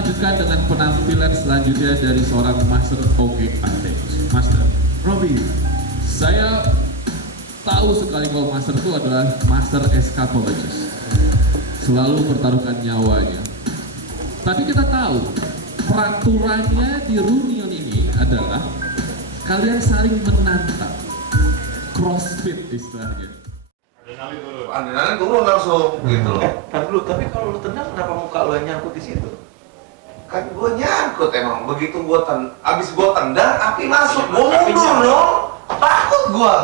lanjutkan dengan penampilan selanjutnya dari seorang Master OG Artemis. Master Robby, saya tahu sekali bahwa Master itu adalah Master Escapologist, selalu pertaruhkan nyawanya. Tapi kita tahu peraturannya di Reunion ini adalah kalian saling menantang, crossfit istilahnya. Adrenalin turun langsung gitu loh. Tapi kalau lu tendang kenapa muka lu yang nyangkut di situ? Kan gue nyangkut emang, begitu gue abis gue tendang, api masuk, gue mundur dong, takut gue.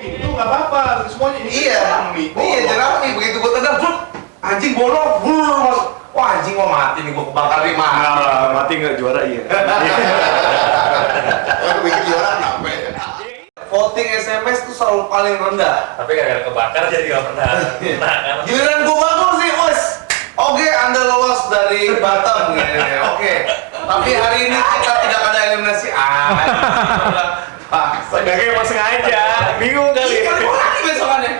Itu nggak apa-apa, semuanya ini. Iya, jangan nih, begitu gue tendang, anjing bolong, masuk. Wah anjing mau mati nih, gue kebakar nih Mati nggak juara iya. Bikin juara apa ya? Voting SMS tuh selalu paling rendah. Tapi gara-gara kebakar jadi nggak pernah kan? Giliran gue bangun sih, Oke, Anda lolos dari Batam gitu. Oke. Tapi hari ini kita tidak ada eliminasi. Kayaknya emang sengaja, bingung kali. Iya, mau lagi besokannya.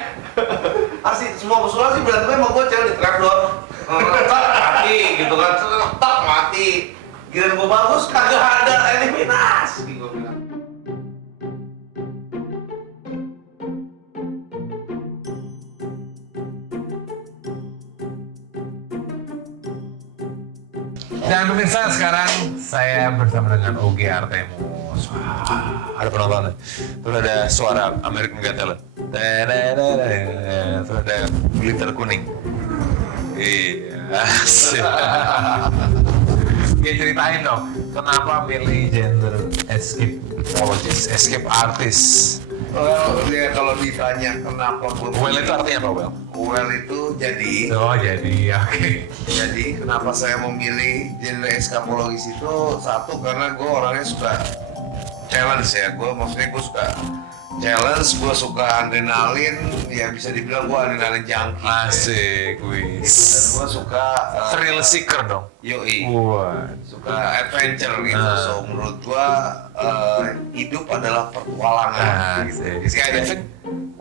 Asli semua pesulap sih berantem sama gue, cewek di trap doang. Tak mati gitu kan, tak mati. Giliran gue bagus, kagak ada eliminasi. Gue bilang. Dan pemirsa, sekarang saya bersama dengan OG Artemis. Ada penontonnya. Terus ada suara American Got Talent. Terus ada glitter kuning. Iya. Oke, ceritain dong, kenapa milih gender escape artist? Well, ya kalau ditanya kenapa gue Well itu artinya apa, Well? Well itu jadi. Oh, jadi, oke. Jadi kenapa saya memilih genre eskapologis itu, satu karena gue orangnya suka challenge ya, maksudnya gue suka challenge, gue suka adrenalin, ya bisa dibilang gue adrenalin junkie. Asik, wis. Dan gue suka Thrill seeker dong. yoi, Wah. suka adventure gitu. So menurut gue hidup adalah pertualangan. Asik. Skydiving?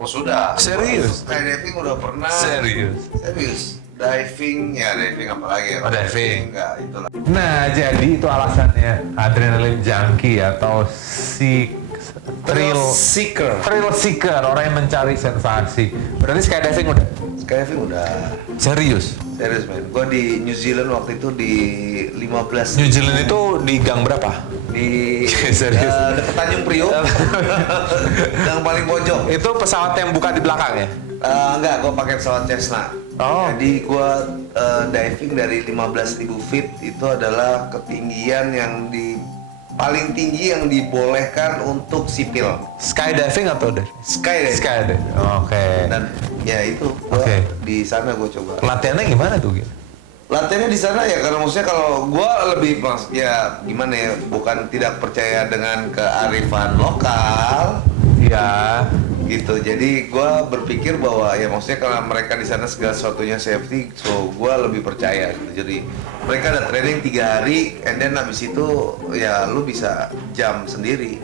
Oh sudah. Serius? Skydiving udah pernah. Serius. Diving apa lagi ya? Oh, diving. Enggak, itulah. Nah, jadi itu alasannya adrenaline junkie atau thrill seeker, orang yang mencari sensasi. Berarti skydiving udah? Skydiving udah. Serius Men, gue di New Zealand waktu itu di 15. New Zealand itu di gang berapa? Di Serius? dekat Tanjung Priok. Yang paling pojok. Itu pesawat yang buka di belakang ya? Enggak, gue pakai pesawat Cessna. Oh. Jadi gue diving dari 15.000 feet, itu adalah ketinggian yang paling tinggi yang dibolehkan untuk sipil. Skydiving atau udah? Skydiving. Oke. Dan ya itu gue di sana gue coba. Latihannya gimana tuh, Gil? Latihannya di sana ya, karena maksudnya kalau gue lebih ya gimana ya, bukan tidak percaya dengan kearifan lokal. Iya. Gitu, jadi gue berpikir bahwa ya maksudnya karena mereka di sana segala sesuatunya safety, so gue lebih percaya gitu. Jadi mereka ada training 3 hari, and then habis itu ya lu bisa jam sendiri.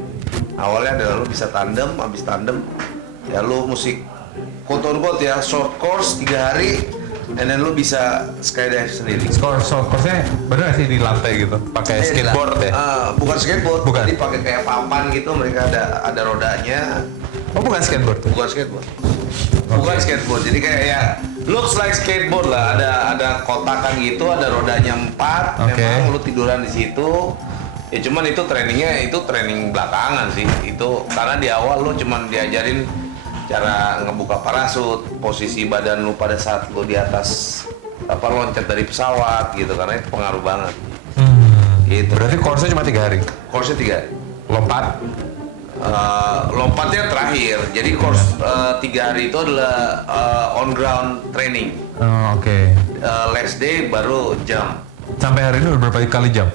Awalnya adalah lu bisa tandem, habis tandem ya lu musik quote-unquote ya short course 3 hari, and then lu bisa skydive sendiri. Course-nya bener sih di lantai gitu, pakai skateboard ya? Bukan skateboard, bukan. Jadi pakai kayak papan gitu, mereka ada rodanya. Oh, bukan skateboard tuh? Bukan skateboard. Bukan skateboard. Jadi kayak ya looks like skateboard lah. Ada kotakan gitu, ada rodanya 4. Memang lu tiduran di situ. Ya cuman itu trainingnya itu training belakangan sih. Itu karena di awal lu cuman diajarin cara ngebuka parasut, posisi badan lu pada saat lu di atas loncat dari pesawat gitu, karena itu pengaruh banget. Gitu. Berarti course-nya cuma 3 hari? Course-nya 3 hari. Lompat? Lompatnya terakhir. Jadi course 3 hari itu adalah on ground training. Oh, oke. Last day baru jump. Sampai hari ini udah berapa kali jump?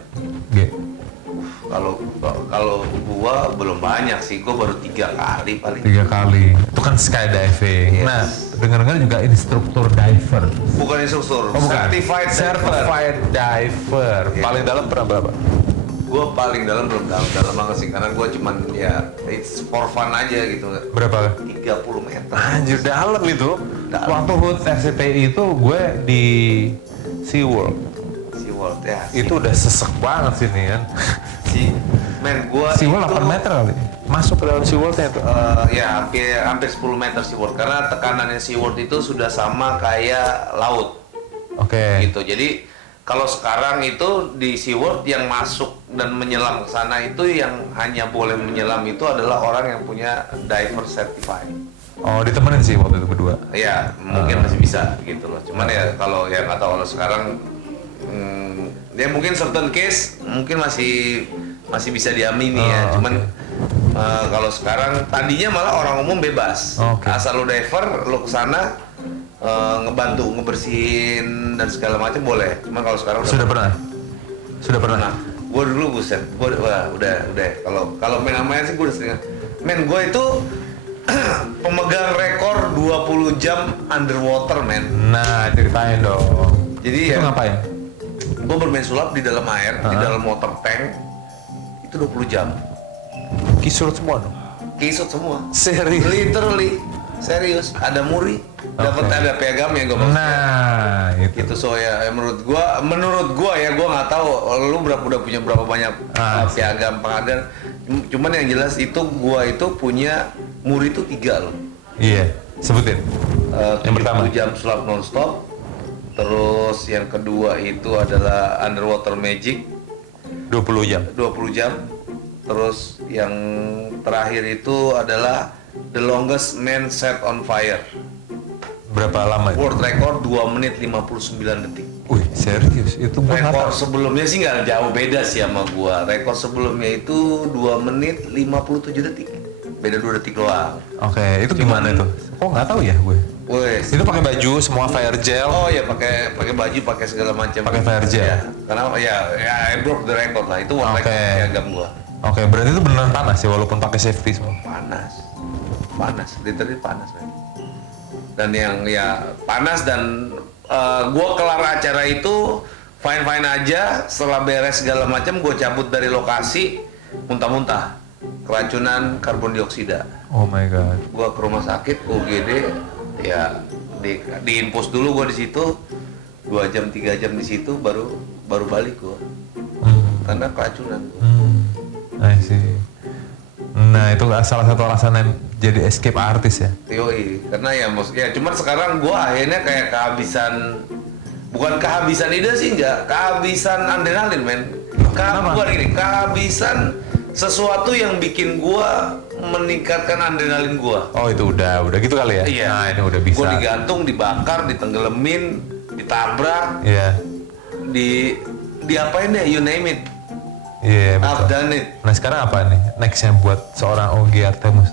Kalau gua belum banyak sih, gua baru 3 kali paling. 3 kali. Itu kan skydiving. Yes. Nah, dengar-dengar juga instruktur diver. Bukan instruktur. Oh, bukan. Certified diver. Yeah. Paling dalam pernah berapa? Gue paling dalam belum dalam banget sih, karena gue cuman ya it's for fun aja gitu. Berapa? 30 meter. Anjir, dalam itu. Dalam. Waktu HUT RCTI itu gue di SeaWorld. SeaWorld ya. Itu udah sesek banget sini kan. Men, gue SeaWorld 8 meter kali. Masuk ke dalam SeaWorld-nya tuh. Ya hampir 10 meter SeaWorld, karena tekanannya SeaWorld itu sudah sama kayak laut. Oke. Gitu. Jadi kalau sekarang itu di SeaWorld yang masuk dan menyelam ke sana itu yang hanya boleh menyelam itu adalah orang yang punya diver certified. Oh, ditemenin sih waktu itu berdua. Ya mungkin masih bisa gitu loh. Cuman ya kalau yang nggak tahu kalau sekarang ya mungkin certain case mungkin masih bisa diamini ya. Cuman kalau sekarang tadinya malah orang umum bebas. Asal lu diver, lu kesana ngebantu ngebersihin dan segala macam boleh. Cuman kalau sekarang Sudah pernah. Nah, gue dulu buset, udah. Kalau main namanya sih gue udah sering. Men, gue itu pemegang rekor 20 jam underwater, men. Nah, ceritain dong. Jadi itu ya, ngapain? Gue bermain sulap di dalam air, di dalam water tank. Itu 20 jam. Kisut semua dong. Kisut semua. Serius? Literally. Serius, ada muri, dapat ada piagam ya gue. Nah, itu. So ya menurut gua ya gua nggak tahu lu udah punya berapa banyak piagam penghargaan. Cuman yang jelas itu gua itu punya muri itu 3 loh. Iya, sebutin. Yang pertama 7 jam sulap nonstop. Terus yang kedua itu adalah underwater magic 20 jam. 20 jam. Terus yang terakhir itu adalah the longest man set on fire. Berapa lama itu? World record 2 menit 59 detik. Wih, serius? Itu gua nggak Rekor tahu. sebelumnya sih nggak jauh beda sih sama gua. Rekor sebelumnya itu 2 menit 57 detik. Beda 2 detik doang. Oke, itu gimana itu? Oh, nggak tahu ya gue. Wes. Itu pakai baju semua fire gel. Oh ya pakai baju, pakai segala macam. Pakai fire gel. Ya, karena ya I broke the record lah. Itu world record piagam gua. Oke, berarti itu beneran panas ya walaupun pakai safety semua. Panas, literally panas, man. Dan yang ya panas dan gua kelar acara itu fine aja. Setelah beres segala macam, gua cabut dari lokasi muntah-muntah, keracunan karbon dioksida. Oh my god. Gua ke rumah sakit UGD, ya diinfus dulu gua di situ 2 jam 3 jam di situ baru balik gua karena keracunan. I see. Nah, itu salah satu alasan yang jadi escape artist ya. Yoi, karena ya maksudnya cuman sekarang gua akhirnya kayak bukan kehabisan ide sih, enggak, kehabisan adrenalin, men. Bukan gini, kehabisan sesuatu yang bikin gua meningkatkan adrenalin gua. Oh, itu udah gitu kali ya. Iya. Nah, ini udah bisa. Gua digantung, dibakar, ditenggelamin, ditabrak, Iya. diapain deh, you name it. Iya, I've betul. done it. Nah, sekarang apa nih nextnya buat seorang Ogi Artemus?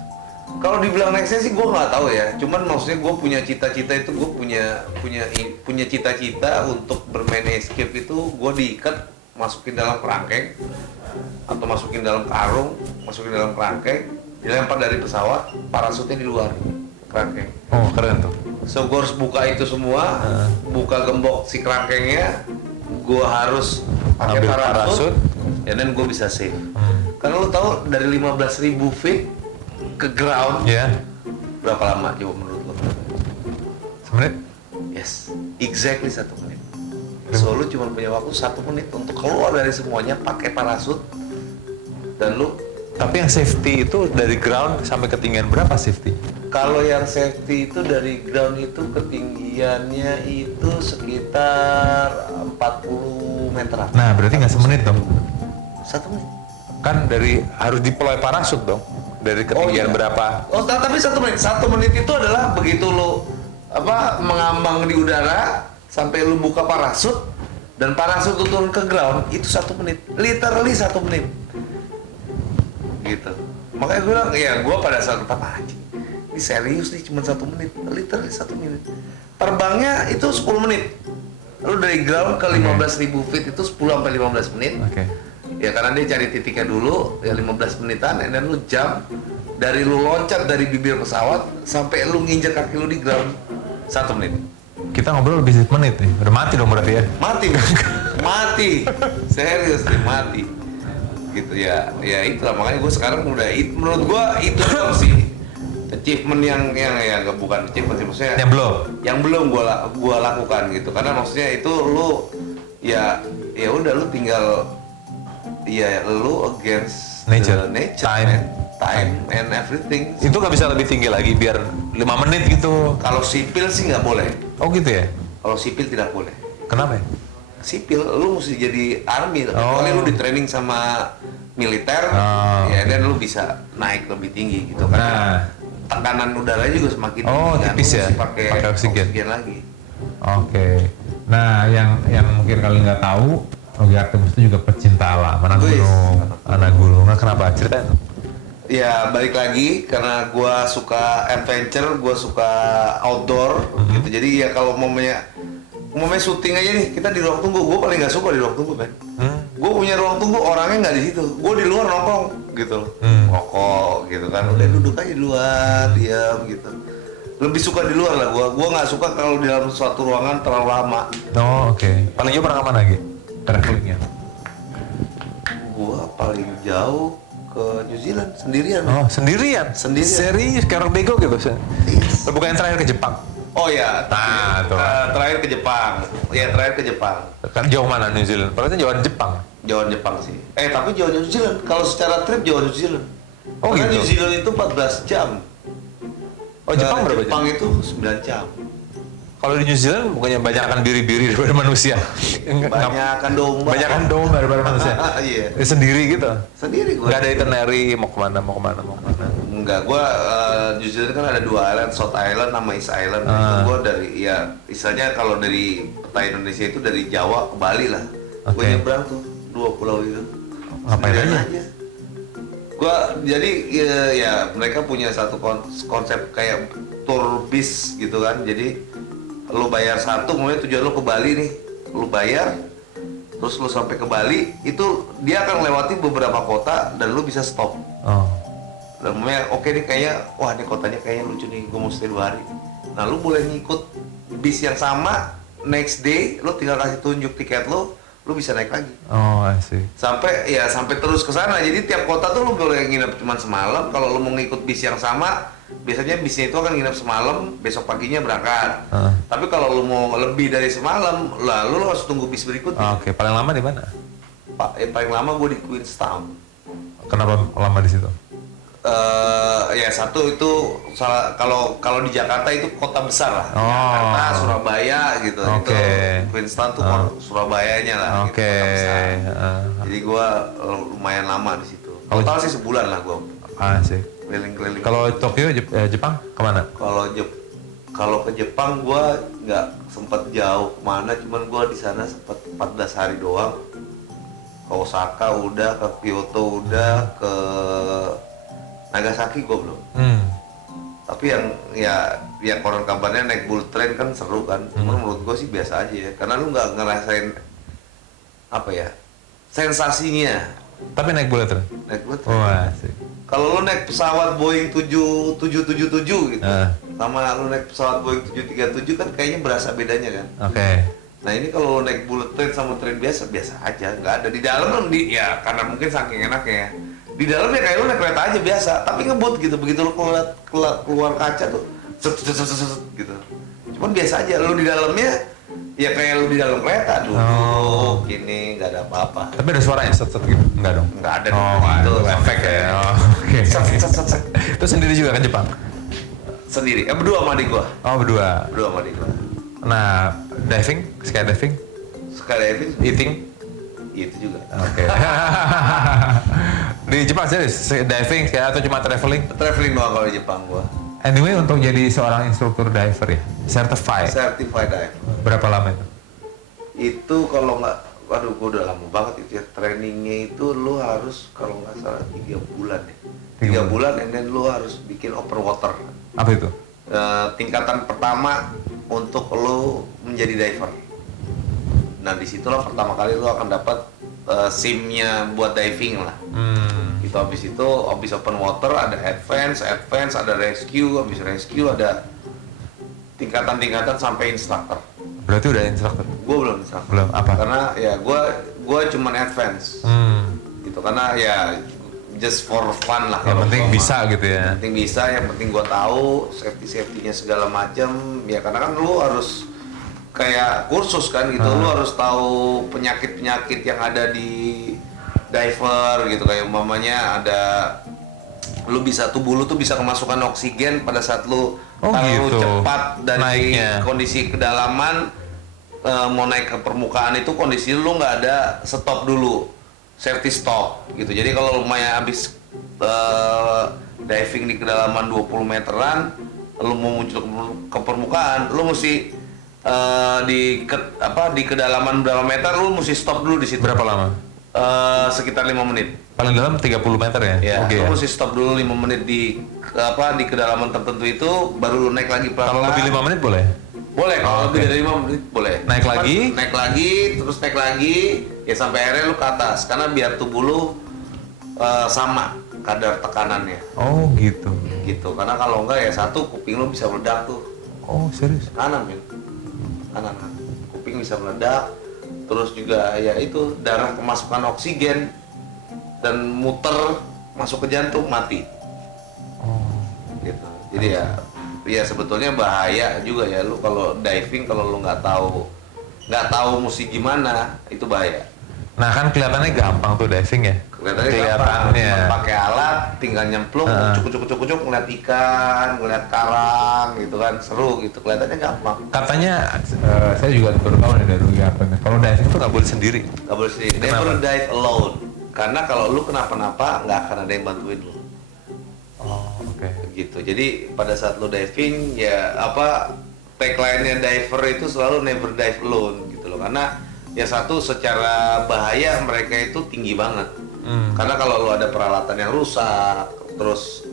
Kalau dibilang nextnya sih gue nggak tahu ya. Cuman maksudnya gue punya cita-cita itu, gue punya cita-cita untuk bermain escape itu. Gue diikat, masukin dalam kerangkeng atau masukin dalam karung, masukin dalam kerangkeng, dilempar dari pesawat, parasutnya di luar kerangkeng. Oh, keren tuh. So gue harus buka itu semua, buka gembok si kerangkengnya, gue harus pakai Ambil parasut, parasut. ya dan gue bisa save. Karena lo tahu dari 15.000 feet ke ground, berapa lama coba menurut lo? Semenit? Yes, exactly 1 menit. So lo cuma punya waktu 1 menit untuk keluar dari semuanya pakai parasut, dan lo. Tapi yang safety itu dari ground sampai ketinggian berapa safety? Kalau yang safety itu dari ground itu ketinggiannya itu sekitar 40 meteran. Nah, berarti nggak semenit dong? 1 menit. Kan harus deploy parasut dong? Dari ketinggian berapa? Oh, tapi 1 menit. 1 menit itu adalah begitu lo mengambang di udara sampai lo buka parasut dan parasut itu turun ke ground, itu 1 menit. Literally 1 menit. Gitu. Makanya gue bilang, ya gue pada saat anjing. Ini serius nih, cuma 1 menit. Literally 1 menit. Terbangnya itu 10 menit. Lu dari ground ke 15.000 feet itu 10-15 menit. Oke. Ya karena dia cari titiknya dulu, ya 15 menitan, dan lu jump dari lu loncat dari bibir pesawat sampai lu nginjek kaki lu di ground 1 menit. Kita ngobrol lebih 10 menit nih, udah mati dong berarti ya? Mati, mati, serius nih mati. gitu ya itulah makanya gue sekarang udah menurut gue itu doang sih achievement yang ya bukan achievement sih maksudnya yang belum gue lakukan gitu karena maksudnya itu lu ya udah lu tinggal ya lu against nature, time and everything. Itu nggak bisa lebih tinggi lagi biar 5 menit gitu. Kalau sipil sih nggak boleh. Oh gitu ya? Kalau sipil tidak boleh. Kenapa ya? Sipil lu mesti jadi army, kecuali lu di training sama militer, ya dan lu bisa naik lebih tinggi gitu kan. Tekanan udaranya juga semakin tinggi kan, tipis ya? Pakai oksigen lagi. Oke. Nah, yang mungkin kalian nggak tahu, Rogi Artemis itu juga pecinta alam, anak gunung. Nah, kenapa? Ceritain. Ya balik lagi karena gue suka adventure, gue suka outdoor gitu. Jadi ya kalau momennya syuting aja nih, kita di ruang tunggu. Gue paling nggak suka di ruang tunggu, Ben. Gue punya ruang tunggu, orangnya nggak di situ. Gue di luar nongkrong gitu, rokok gitu kan. Udah duduk aja di luar, diam gitu. Lebih suka di luar lah gue. Gue nggak suka kalau di dalam suatu ruangan terlalu lama. Oh oke. Paling jauh pernah kemana lagi? Travelingnya? Gue paling jauh ke New Zealand sendirian. Oh sendirian? Serius? Kayak orang bego gitu? Yes. Bukan yang terakhir ke Jepang? Oh ya, terakhir ke Jepang. Ya terakhir ke Jepang. Kan jauh mana New Zealand? Padahal jauhan Jepang. Jauhan Jepang sih. Tapi jauh New Zealand. Kalau secara trip jauh New Zealand. Oh karena gitu? New Zealand itu 14 jam. Oh Jepang berapa Jepang jam? itu 9 jam. Kalau di New Zealand bukannya banyakan biri-biri daripada manusia? Banyakan domba. Banyakan domba daripada manusia? Iya. Sendiri gitu? Sendiri gue. Nggak ada itinerary mau kemana? Enggak, gue New Zealand kan ada 2 island, South Island sama East Island. Itu gue dari, ya istilahnya kalau dari peta Indonesia itu dari Jawa ke Bali lah. Gue nyebrang tuh 2 pulau itu. Ngapain aja? Gua jadi ya mereka punya satu konsep kayak tour bis gitu kan. Jadi lu bayar satu, mulai tujuan lu ke Bali nih, lu bayar, terus lu sampai ke Bali, itu dia akan lewati beberapa kota dan lu bisa stop. Dan mulai oke nih kayak, wah ini kotanya kayaknya lucu nih, gue mau stay 2 hari. Nah lu boleh ngikut bis yang sama, next day lu tinggal kasih tunjuk tiket lu bisa naik lagi. Oh, I see. Sampai terus ke sana. Jadi tiap kota tuh lu boleh nginep cuma semalam. Kalau lu mau ngikut bis yang sama, biasanya bisnya itu akan nginep semalam, besok paginya berangkat. Tapi kalau lu mau lebih dari semalam, lalu lu harus tunggu bis berikutnya. Oke, paling lama di mana? Paling lama gue di Queenstown. Kenapa lama di situ? Ya satu itu kalau di Jakarta itu kota besar lah. Jakarta, Surabaya gitu. Itu Queenstown tuh Surabayanya lah. Oke. Gitu, jadi gua lumayan lama di situ. Total sih sebulan lah gua. Sih. Keliling-keliling. Kalau Tokyo, Jepang kemana? Kalau ke Jepang gua nggak sempet jauh kemana, cuman gua di sana sempet 14 hari doang. Ke Osaka udah, ke Kyoto udah, ke Nagasaki gue belum. Tapi yang ya konon kabarnya naik bullet train kan seru kan. Cuman menurut gue sih biasa aja ya. Karena lu nggak ngerasain apa ya sensasinya. Tapi naik bullet train? Naik bullet train. Wah sih. Kalau lu naik pesawat Boeing 777 gitu, sama lu naik pesawat Boeing 737 kan kayaknya berasa bedanya kan. Oke. Nah ini kalau naik bullet train sama train biasa aja, nggak ada di dalam ya karena mungkin saking enaknya. Di dalamnya kayak lu naik kereta aja biasa, tapi ngebut gitu. Begitu lu keluar kaca tuh, set gitu. Cuman biasa aja, lu di dalamnya ya kayak lu di dalam kereta duduk, gini nggak ada apa-apa. Tapi ada suaranya set gitu? Enggak dong? Nggak ada. Itu efek ya. Oke. Itu sendiri juga ke Jepang? Sendiri. Berdua sama adik gua. Oh berdua. Berdua sama adik gua. Nah, skydiving, eating, itu juga. Oke. Di Jepang sih diving kayak atau cuma traveling? Traveling doang kalau di Jepang gua. Anyway, untuk jadi seorang instruktur diver ya, certified diver. Berapa lama itu? Itu kalau nggak, waduh gua udah lama banget itu ya. Trainingnya itu lu harus kalau nggak salah 3 bulan ya. 3 bulan and then lu harus bikin open water. Apa itu? Tingkatan pertama untuk lo menjadi diver. Nah disitulah pertama kali lo akan dapat SIM-nya buat diving lah. Itu habis open water ada advance, ada rescue, habis rescue ada tingkatan-tingkatan sampai instructor. Berarti udah instructor? Gue belum instructor. Belum, apa? Karena ya gue cuman advance. gitu. Karena ya just for fun lah. Yang kalau penting gua bisa mah. gitu ya. Yang penting bisa, yang penting gua tahu safety-nya segala macam. Ya karena kan lu harus kayak kursus kan gitu, lu harus tahu penyakit-penyakit yang ada di diver gitu, kayak umpamanya ada tubuh lu tuh bisa kemasukan oksigen pada saat lu terlalu gitu. cepat dari Naiknya. kondisi kedalaman mau naik ke permukaan itu kondisi lu nggak ada stop dulu, safety stop gitu. Jadi kalau lumayan habis diving di kedalaman 20 meteran, lu mau muncul ke permukaan, lu mesti di kedalaman berapa meter lu mesti stop dulu di situ. Berapa lama? Sekitar 5 menit. Paling dalam 30 meter ya? Ya, Oke lu ya. mesti stop dulu 5 menit di kedalaman tertentu itu, baru lu naik lagi pelan-pelan. Kalau lebih 5 menit boleh? Boleh, kalau Oh, lebih oke. dari 5 menit boleh. Naik Cuman lagi? naik lagi, terus naik lagi, ya sampai akhirnya lu ke atas. Karena biar tubuh lu sama kadar tekanannya, Oh gitu. gitu. Karena kalau enggak ya satu, kuping lu bisa meledak tuh. Oh serius? Kanan, men. Kanan. Kuping bisa meledak. Terus juga ya itu, darah kemasukan oksigen dan muter masuk ke jantung, mati. Gitu. Jadi ya sebetulnya bahaya juga ya lu kalau diving, kalau lu nggak tahu mesti gimana, itu bahaya. Nah kan kelihatannya gampang tuh diving ya? Kelihatannya cuma pakai alat, tinggal nyemplung, cukup ngeliat ikan, ngeliat karang gitu kan, seru gitu, kelihatannya gampang. Katanya, saya juga baru tahu nih dari apa nih. Kalau diving tuh nggak boleh sendiri. Gak boleh sendiri, never dive alone. Karena kalau lu kenapa-napa nggak akan ada yang bantuin lu. Oh oke. Gitu. Jadi pada saat lu diving ya tagline-nya diver itu selalu never dive alone gitu loh. Karena ya satu, secara bahaya mereka itu tinggi banget. Karena kalau lu ada peralatan yang rusak, terus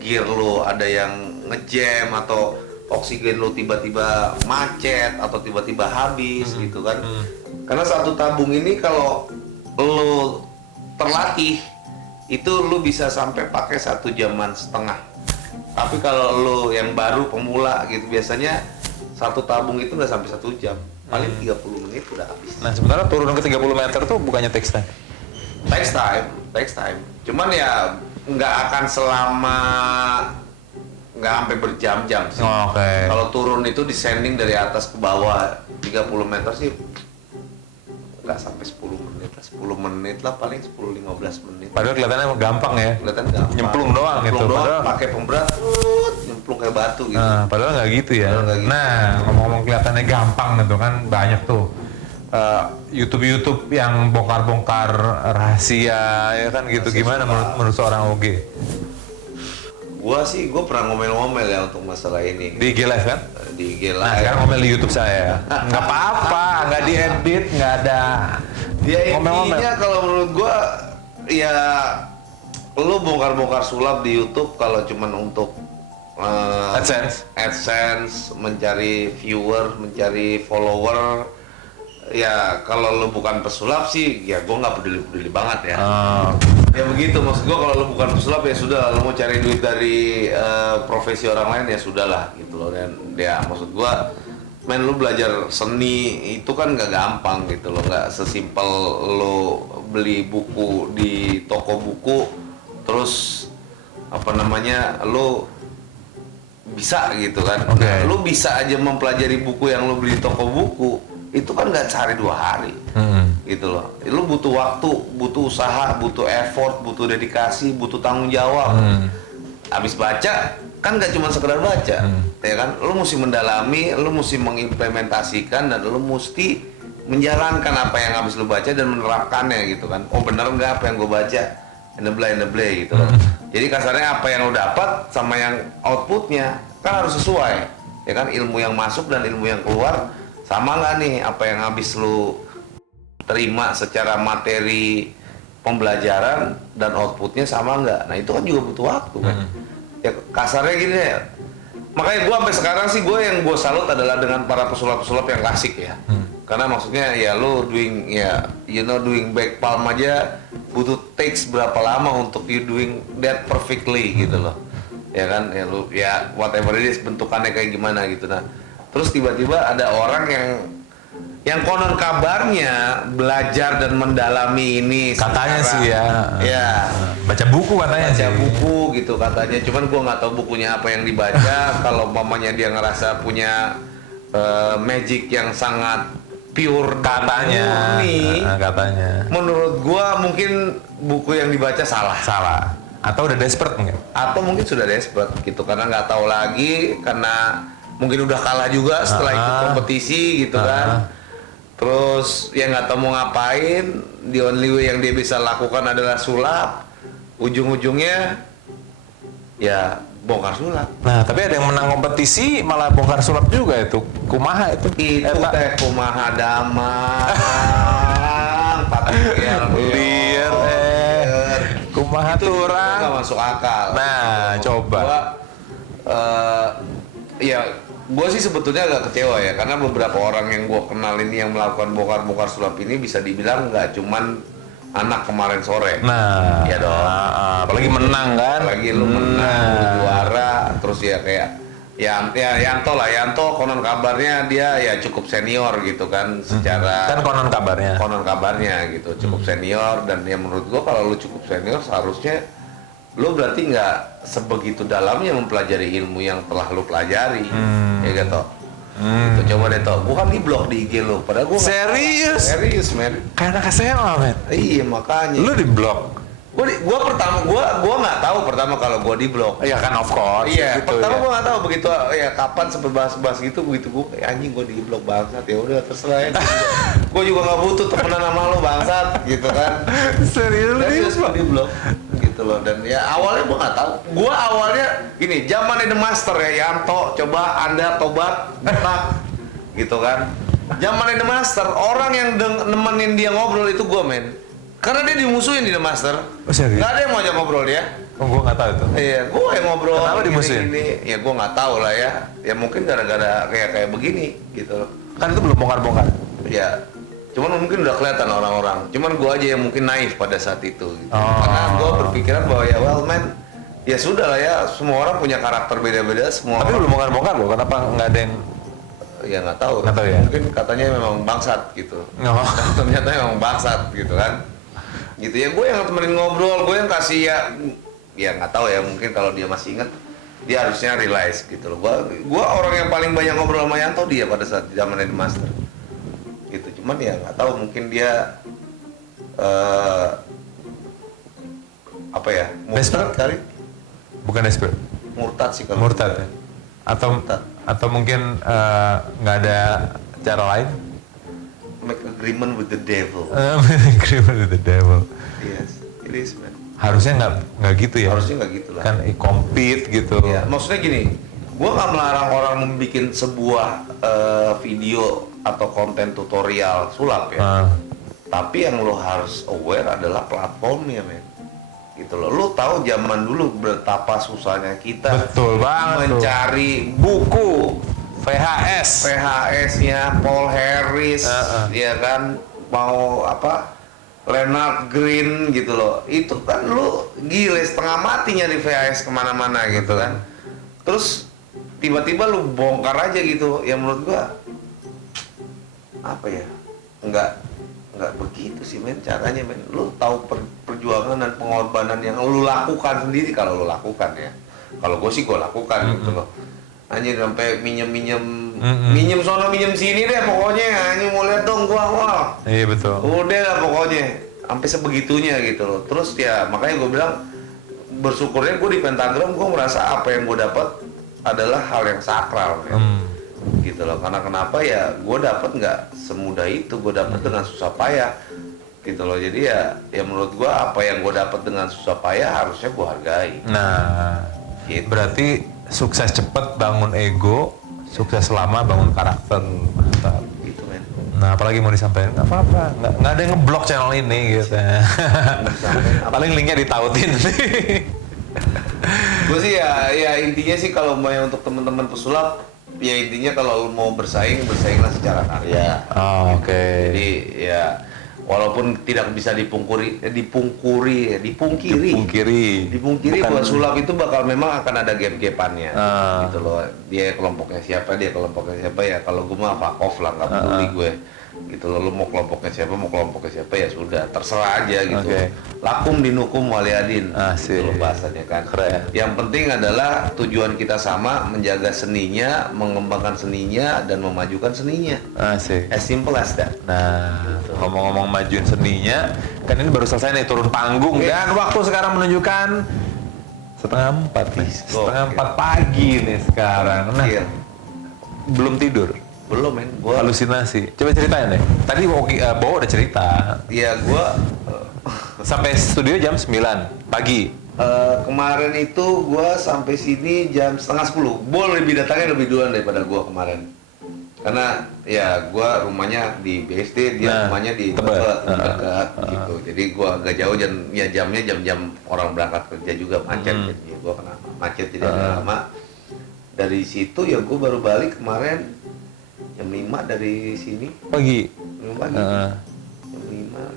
gear lu ada yang ngejam atau oksigen lu tiba-tiba macet atau tiba-tiba habis gitu kan. Karena satu tabung ini kalau lu terlatih itu lu bisa sampai pakai 1,5 jam. Tapi kalau lu yang baru pemula gitu, biasanya satu tabung itu nggak sampai 1 jam, paling 30 menit udah habis. Nah sementara turun ke 30 meter tuh bukannya takes time? Takes time. Cuman ya nggak akan nggak sampai berjam-jam sih. Oh, oke. Kalau turun itu descending dari atas ke bawah 30 meter sih nggak sampai 10 menit lah, 10 menit lah paling, 10-15 menit. Padahal kelihatannya emang gampang ya? Kelihatan gampang. Nyemplung doang gitu. Nyemplung doang, Padahal pakai pemberat, nyemplung kayak batu gitu. Padahal nggak gitu ya. Padahal nggak gitu. Nah, ngomong-ngomong kelihatannya gampang gitu kan, banyak tuh YouTube yang bongkar-bongkar rahasia ya kan gitu. Gimana menurut seorang OG? Gua pernah ngomel-ngomel ya untuk masalah ini. Di IG Live kan? Di IG Nah, Live. sekarang ngomel di YouTube saya. Nggak apa-apa, nggak diedit, nggak ada. Ya Ngomel-ngomel. intinya kalau menurut gua ya lu bongkar-bongkar sulap di YouTube kalau cuman untuk AdSense, mencari viewer, mencari follower. Ya kalau lu bukan pesulap sih, ya gua nggak peduli banget ya. Ya begitu, maksud gua kalau lu bukan pesulap ya sudah, lu mau cari duit dari profesi orang lain ya sudahlah gitu loh. Dan ya maksud gua, lu belajar seni itu kan nggak gampang gitu loh, nggak sesimpel lu beli buku di toko buku terus lu bisa gitu kan. Oke. Nah, lu bisa aja mempelajari buku yang lu beli di toko buku itu kan nggak sehari 2 hari gitu loh. Lu butuh waktu, butuh usaha, butuh effort, butuh dedikasi, butuh tanggung jawab. Habis baca kan nggak cuma sekedar baca, ya kan? Lu mesti mendalami, lu mesti mengimplementasikan, dan lu mesti menjalankan apa yang habis lu baca dan menerapkannya gitu kan. Oh bener nggak apa yang gue baca? Eneblay gitu loh. Jadi kasarnya apa yang lu dapat sama yang outputnya kan harus sesuai, ya kan? Ilmu yang masuk dan ilmu yang keluar sama nggak nih, apa yang habis lu terima secara materi pembelajaran dan outputnya sama nggak? Nah itu kan juga butuh waktu kan. Ya kasarnya gini ya. Makanya gue sampai sekarang sih yang gue salut adalah dengan para pesulap-pesulap yang klasik ya. Karena maksudnya ya lu doing back palm aja butuh takes berapa lama untuk you doing that perfectly gitu loh. Ya kan, ya lu ya whatever it is bentukannya kayak gimana gitu. Nah terus tiba-tiba ada orang yang yang konon kabarnya belajar dan mendalami ini Katanya secara- sih ya. Ya. Baca buku katanya Baca sih. buku gitu katanya, cuman gua nggak tahu bukunya apa yang dibaca. Kalau mamanya dia ngerasa punya magic yang sangat pure dan Katanya. murni, Katanya. menurut gua mungkin buku yang dibaca salah. Salah. Atau udah desperate mungkin. Atau mungkin sudah desperate gitu karena nggak tahu lagi, karena mungkin udah kalah juga setelah ikut kompetisi gitu kan. Terus ya nggak tahu mau ngapain, the only way yang dia bisa lakukan adalah sulap. Ujung-ujungnya ya bongkar sulap. Nah, tapi ada yang menang kompetisi malah bongkar sulap juga itu. Kumaha itu. Itu Eta. teh kumaha damang, tapi Liar, kumaha itu tuh orang. nggak masuk akal. Nah, coba. Ya gue sih sebetulnya agak kecewa ya, karena beberapa orang yang gue kenal ini yang melakukan bongkar-bongkar sulap ini bisa dibilang nggak cuman anak kemarin sore. Nah, ya dong. apalagi menang kan. Apalagi lu menang, lu juara, terus ya kayak Yanto konon kabarnya dia ya cukup senior gitu kan secara Kan konon kabarnya gitu, cukup senior. Dan ya menurut gua kalau lu cukup senior seharusnya lu berarti nggak sebegitu dalamnya mempelajari ilmu yang telah lu pelajari, ya gitu. Gitu, coba deh toh, gua kan di blog di IG lu, padahal gua nggak tahu. Serius men, Kayak anak SMA, men. iya makanya. Lu di blok. Gua nggak tahu pertama kalau gua di blog. Iya kan, of course. Iya, gitu, pertama ya. gua nggak tahu begitu ya kapan sempet bahas-bahas gitu, begitu gua kayak anjing gua di blog bangsat, ya udah terserah ya. Gua juga nggak butuh temenan sama lu bangsat gitu kan. Serius gua di blog gitu loh. Dan ya awalnya gua nggak tahu. Gua awalnya gini, zaman The Master ya Yanto, coba Anda tobat tak gitu kan. Zaman The Master, orang yang nemenin dia ngobrol itu gua men. Karena dia dimusuhin di The Master. Oh, serius? Nggak ada yang mau ajak ngobrol dia. Oh, gua nggak tahu itu. Iya, gue yang ngobrol. Kenapa dimusuhin? Gini. Ya gue nggak tahu lah ya. Ya mungkin gara-gara kayak begini gitu loh. Kan itu belum bongkar-bongkar. Ya, cuman mungkin udah kelihatan orang-orang. Cuman gue aja yang mungkin naif pada saat itu. Gitu. Oh. Karena gue berpikiran bahwa ya well man, ya sudah lah ya. Semua orang punya karakter beda-beda. Semua Tapi orang, belum bongkar-bongkar loh. Kenapa nggak ada yang? ya nggak tahu. Nggak tahu ya? Mungkin katanya memang bangsat gitu. Oh. Dan ternyata memang bangsat gitu kan. Gitu ya, gue yang temenin ngobrol, gue yang kasih ya nggak tahu ya, mungkin kalau dia masih inget dia harusnya realize gitu loh. Gue orang yang paling banyak ngobrol sama Yanto dia pada saat zamannya The Master gitu. Cuman ya nggak tahu, mungkin dia apa ya, murtad Desperate? kali. Bukan desperate. Murtad sih kalau Murtad ya? Murtad. Atau mungkin nggak ada cara lain? Make agreement with the devil. Agreement with the devil. Yes, it is man. Harusnya nggak gitu ya? Harusnya nggak gitu lah. Kan compete gitu. Ya, maksudnya gini, gua nggak melarang orang membuat sebuah video atau konten tutorial sulap ya. Tapi yang lo harus aware adalah platformnya, men. Gitu loh. Lo tahu zaman dulu betapa susahnya kita Betul banget mencari buku VHS. VHS-nya Paul Harris, ya kan, mau apa, Leonard Green gitu loh. Itu kan lu gile setengah mati nyari VHS kemana-mana gitu kan. Terus tiba-tiba lu bongkar aja gitu. Ya menurut gua apa ya, nggak begitu sih men caranya men. Lu tahu perjuangan dan pengorbanan yang lu lakukan sendiri, kalau lu lakukan ya. Kalau gue sih gue lakukan gitu loh. Anjir sampai minjem sono minjem sini deh pokoknya, anjing mau lihat dong gua. Iya betul. Udah lah pokoknya sampai sebegitunya gitu loh. Terus ya makanya gue bilang bersyukurnya gue di Pentagram, gue merasa apa yang gue dapat adalah hal yang sakral ya. Gitu loh. Karena kenapa ya, gue dapat nggak semudah itu, gue dapat dengan susah payah gitu loh. Jadi ya menurut gue apa yang gue dapat dengan susah payah harusnya gue hargai. Nah, Gitu. berarti sukses cepet bangun ego, sukses lama bangun karakter. Mantap. Gitu men. Nah, apalagi mau disampaikan? Nggak apa-apa, nggak ada yang ngeblok channel ini gitu. Paling linknya ditautin. Gue sih ya intinya sih kalau mau yang untuk teman-teman pesulap, ya intinya kalau lu mau bersainglah secara karya. Oh, oke. Jadi ya walaupun tidak bisa dipungkiri Bukan- bahwa sulap itu bakal memang akan ada gap-gapannya gitu loh. Dia kelompoknya siapa ya kalau gue mah fuck off lah, nggak peduli gue. gitu loh. Lu mau kelompoknya siapa ya sudah, terserah aja gitu. Oke. Lakum dinukum waliadin, Asik. gitu loh bahasanya kan. Keren. Yang penting adalah tujuan kita sama, menjaga seninya, mengembangkan seninya, dan memajukan seninya. Asik. As simple as that. Nah, ngomong-ngomong majuin seninya, kan ini baru selesai nih turun panggung dan waktu sekarang menunjukkan 3:30 nih. 3:30 pagi nih sekarang. Nah, Iya. belum tidur. Belum men, gua Halusinasi. Coba ceritain deh. Tadi Bowo udah cerita. ya gua Sampai studio jam 9 pagi. kemarin itu gua sampai sini jam 9:30. Bol lebih datangnya lebih duluan daripada gua kemarin. Karena ya gua rumahnya di BSD, dia rumahnya di Tebet. dekat gitu. Jadi gua agak jauh dan ya jamnya jam-jam orang berangkat kerja juga macet. Jadi gua kena macet jadi agak lama. Dari situ ya gua baru balik kemarin jam 5 dari sini. Pagi. Jam 5 pagi.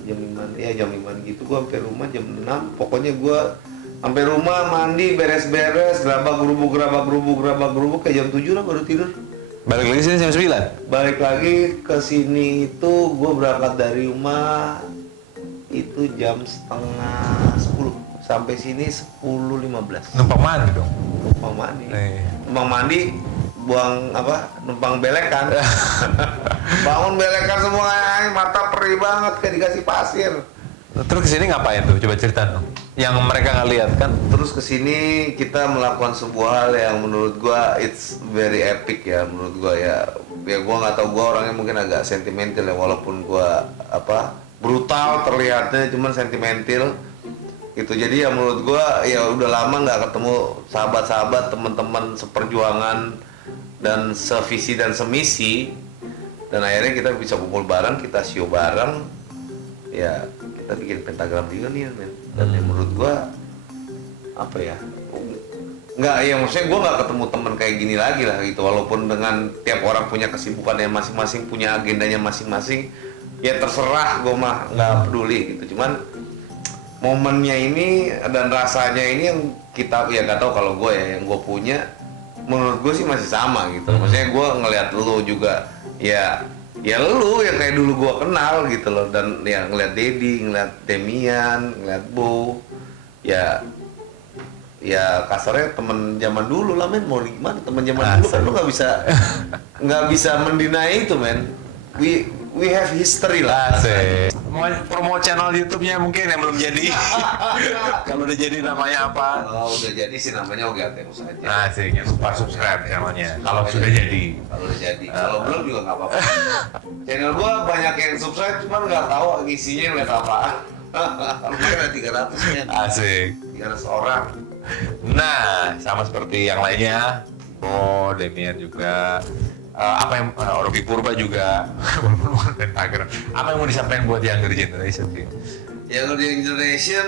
Jam 5 gitu gua sampai rumah jam 6. Pokoknya gua sampai rumah mandi beres-beres gerabak gerubuk kayak jam 7 lah baru tidur. Balik lagi sini jam 9. Balik lagi ke sini itu gua berangkat dari rumah itu jam 9:30 sampai sini 10:15. Numpang mandi dong. Numpang mandi. Numpang mandi buang numpang belekan. Bangun belekan semua, mata perih banget kayak dikasih pasir. Terus kesini ngapain tuh? Coba cerita dong. Yang mereka nggak lihat kan? Terus kesini kita melakukan sebuah hal yang menurut gua it's very epic ya, menurut gua ya gua nggak tahu, gua orangnya mungkin agak sentimental ya, walaupun gua brutal terlihatnya, cuman sentimental gitu. Jadi ya menurut gua ya udah lama nggak ketemu sahabat-sahabat, teman-teman seperjuangan dan sevisi dan semisi, dan akhirnya kita bisa kumpul bareng, kita show bareng ya, kita bikin pentagram reunion men. Dan ya menurut gua maksudnya gua nggak ketemu teman kayak gini lagi lah gitu, walaupun dengan tiap orang punya kesibukannya masing-masing, punya agendanya masing-masing, ya terserah, gua mah nggak peduli gitu. Cuman momennya ini dan rasanya ini yang kita ya nggak tahu, kalau gua ya yang gua punya menurut gua sih masih sama gitu. Maksudnya gua ngelihat lu juga ya lu yang kayak dulu gua kenal gitu loh, dan ya ngeliat Dedi, ngeliat Demian, ngeliat Bo, ya kasarnya temen zaman dulu lah men. Mau gimana, temen zaman dulu kan lu nggak bisa mendinai itu men. We have history lah. Mau promo channel YouTube-nya mungkin yang belum jadi. Kalau udah jadi namanya apa? Kalau udah jadi sih namanya Oke Terus aja. Asik, yang lupa subscribe namanya. Kalau sudah jadi. Kalau udah jadi. Kalau belum juga nggak apa-apa. Channel gua banyak yang subscribe, cuman nggak tahu isinya ngeliat apaan. Mungkin ada 300 men. Asik. 300 orang. Nah, sama seperti yang lainnya, Demian juga. Apa yang Robi Purba juga, walaupun bukan pentagram. Apa yang mau disampaikan buat Younger Generation sih? Younger Generation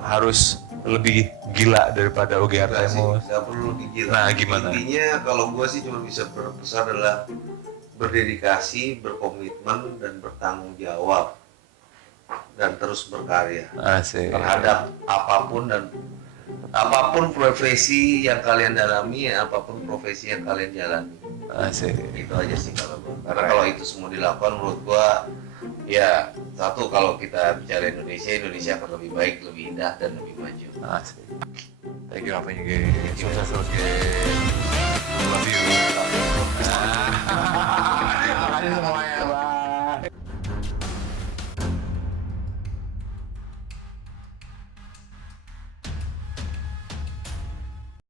harus lebih gila daripada Oge Artemus? Nggak perlu lebih gila. Nah, gimana? Intinya kalau gue sih cuma bisa berpesan adalah berdedikasi, berkomitmen, dan bertanggung jawab, dan terus berkarya. Asik. Terhadap apapun profesi yang kalian dalami, apapun profesi yang kalian jalani. Asik. Itu aja sih kalau gue. Karena kalau itu semua dilakukan, menurut gue ya satu, kalau kita bicara Indonesia akan lebih baik, lebih indah, dan lebih maju. Asik. Thank you apanya, Ge. Sukses terus, Ge. Love you. Makasih semuanya.